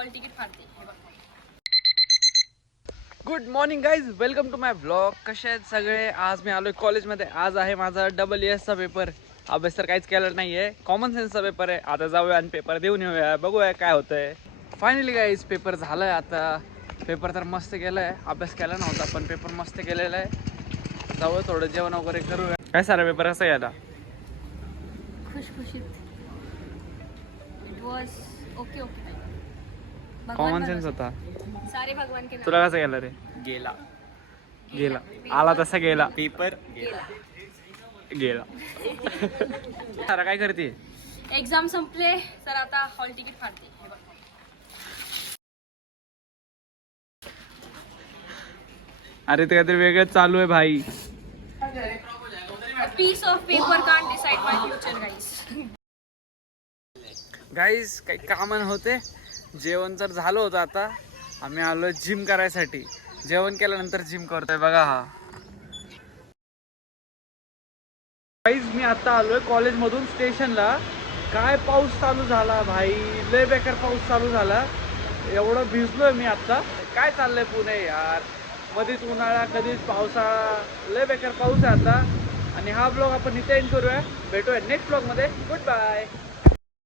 Hall ticket फाडते. Good morning guys, welcome to my blog. कसे आहेत सगळे? आज मी आलोय कॉलेजमध्ये. आज आहे माझा EESचा पेपर. अभ्यास तर काहीच केला नाही आहे, कॉमन सेन्सचा पेपर आहे. आता जाऊया आणि पेपर देऊन येऊया, बघूया काय होतंय. फायनली गाईज पेपर झालाय. आता पेपर तर मस्त केलाय, अभ्यास केला नव्हता पण पेपर मस्त केलेला आहे. जाऊया थोडं जेवण वगैरे करूया. काय सारा पेपर कसा गेला? खुशखुशीत. It was okay okay. Common sense होता. सारे भगवान के नाम. तुला कसा गेला रे? गेला गेला. आला तसा गेला. पेपर गेला गेला. सारा काय करते? एक्झाम संपले तर आता हॉल तिकीट फाडते. अरे ते काहीतरी वेगळंच चालू आहे भाई. Piece of paper can't decide my future guys. Guys काही कामं होते. जेवण तर झालं होतं. आता आम्ही आलो जिम करायसाठी. जेवण केल्यानंतर जिम करतोय बघा. हा गाईज मी आता आलोय कॉलेजमधून स्टेशनला. काय पाऊस चालू झाला भाई, लय बेकार पाऊस चालू झाला. एवढं भिजलोय मी आता. काय चाललंय पुणे यार, मध्येच उन्हाळा कधीच पावसाळा, लय बेकार पाऊस आहे आता. आणि हा ब्लॉग आपण इथे एंड करूया. भेटूया नेक्स्ट ब्लॉगमध्ये. Good bye.